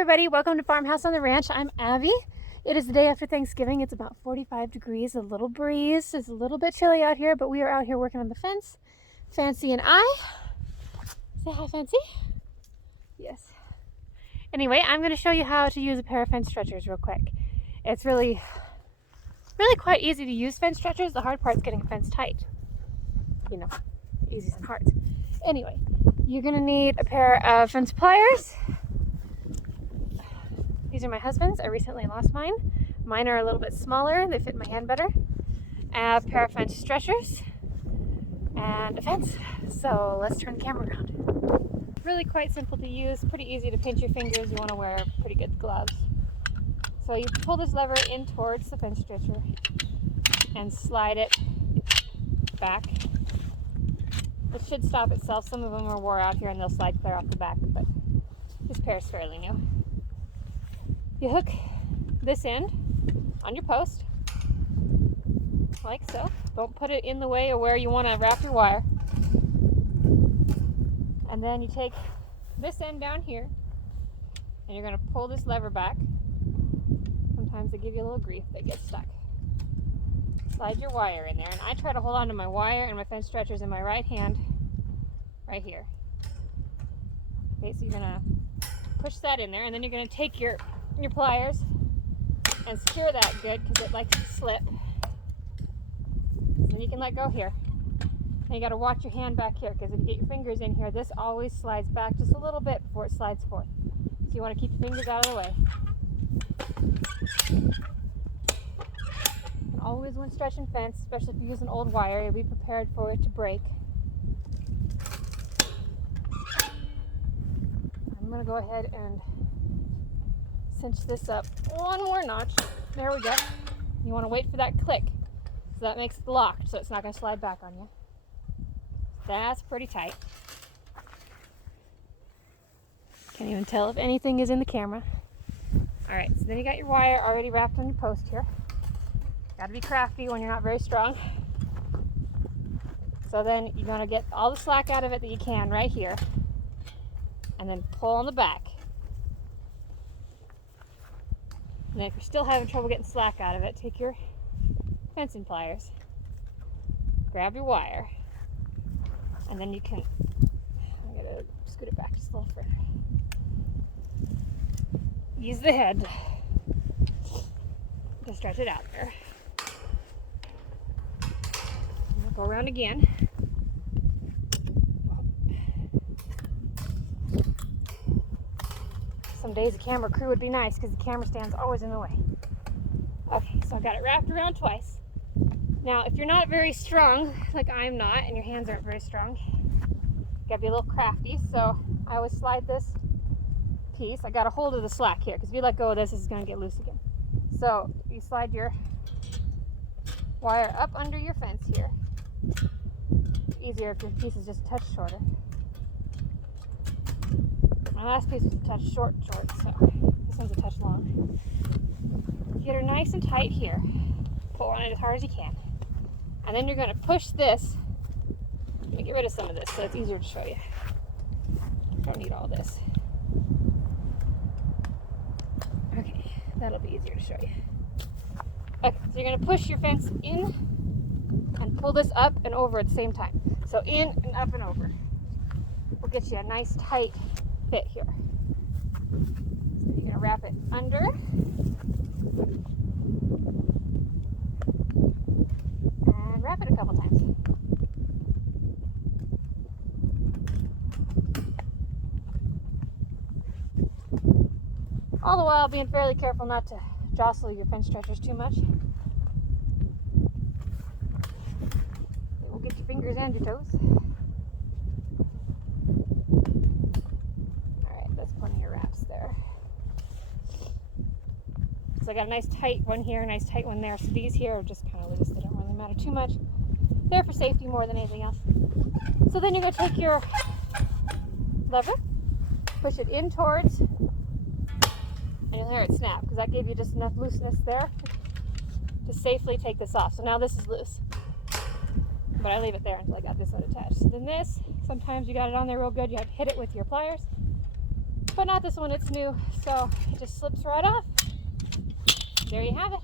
everybody, welcome to Farmhouse on the Ranch. I'm Abby. It is the day after Thanksgiving. It's about 45 degrees, a little breeze. It's a little bit chilly out here, but we are out here working on the fence. Fancy and I. Say hi, Fancy. Yes. Anyway, I'm going to show you how to use a pair of fence stretchers real quick. It's really quite easy to use fence stretchers. The hard part's getting a fence tight. You know, easies and hards. Anyway, you're going to need a pair of fence pliers. These are my husband's. I recently lost mine. Mine are a little bit smaller. They fit my hand better. A pair of fence stretchers and a fence. So let's turn the camera around. Really quite simple to use. Pretty easy to pinch your fingers. You want to wear pretty good gloves. So you pull this lever in towards the fence stretcher and slide it back. It should stop itself. Some of them are wore out here and they'll slide clear off the back, but this pair is fairly new. You hook this end on your post, like so. Don't put it in the way of where you want to wrap your wire. And then you take this end down here, and you're going to pull this lever back. Sometimes they give you a little grief, they get stuck. Slide your wire in there, and I try to hold on to my wire and my fence stretchers in my right hand, right here. Okay, so you're going to push that in there, and then you're going to take your pliers and secure that good because it likes to slip. Then you can let go here. And you got to watch your hand back here because if you get your fingers in here, this always slides back just a little bit before it slides forth. So you want to keep your fingers out of the way. And always when stretching fence, especially if you use an old wire, you'll be prepared for it to break. I'm going to go ahead and cinch this up one more notch. There we go. You want to wait for that click so that makes it locked so it's not going to slide back on you. That's pretty tight. Can't even tell if anything is in the camera. Alright, so then you got your wire already wrapped on your post here. Got to be crafty when you're not very strong. So then you're going to get all the slack out of it that you can right here and then pull on the back. And then if you're still having trouble getting slack out of it, take your fencing pliers, grab your wire, and then you can, I'm going to scoot it back just a little further. Use the head to stretch it out there. And we'll go around again. Some days a camera crew would be nice because the camera stand's always in the way. Okay, so I've got it wrapped around twice. Now, if you're not very strong, like I'm not, and your hands aren't very strong, you gotta be a little crafty. So I always slide this piece. I got a hold of the slack here because if you let go of this, it's gonna get loose again. So you slide your wire up under your fence here. Easier if your piece is just a touch shorter. My last piece was a touch short, so this one's a touch long. Get her nice and tight here. Pull on it as hard as you can. And then you're going to push this. Let me get rid of some of this so it's easier to show you. Don't need all this. Okay, that'll be easier to show you. Okay, so you're going to push your fence in and pull this up and over at the same time. So in and up and over. We'll get you a nice tight fit here. So you're going to wrap it under and wrap it a couple times. All the while being fairly careful not to jostle your fence stretchers too much. It will get your fingers and your toes. Plenty of wraps there. So I got a nice tight one here, a nice tight one there. So these here are just kind of loose. They don't really matter too much. They're for safety more than anything else. So then you're going to take your lever, push it in towards, and you'll hear it snap because that gave you just enough looseness there to safely take this off. So now this is loose. But I leave it there until I got this one attached. So then this, sometimes you got it on there real good. You have to hit it with your pliers. but not this one, it's new. So it just slips right off. There you have it.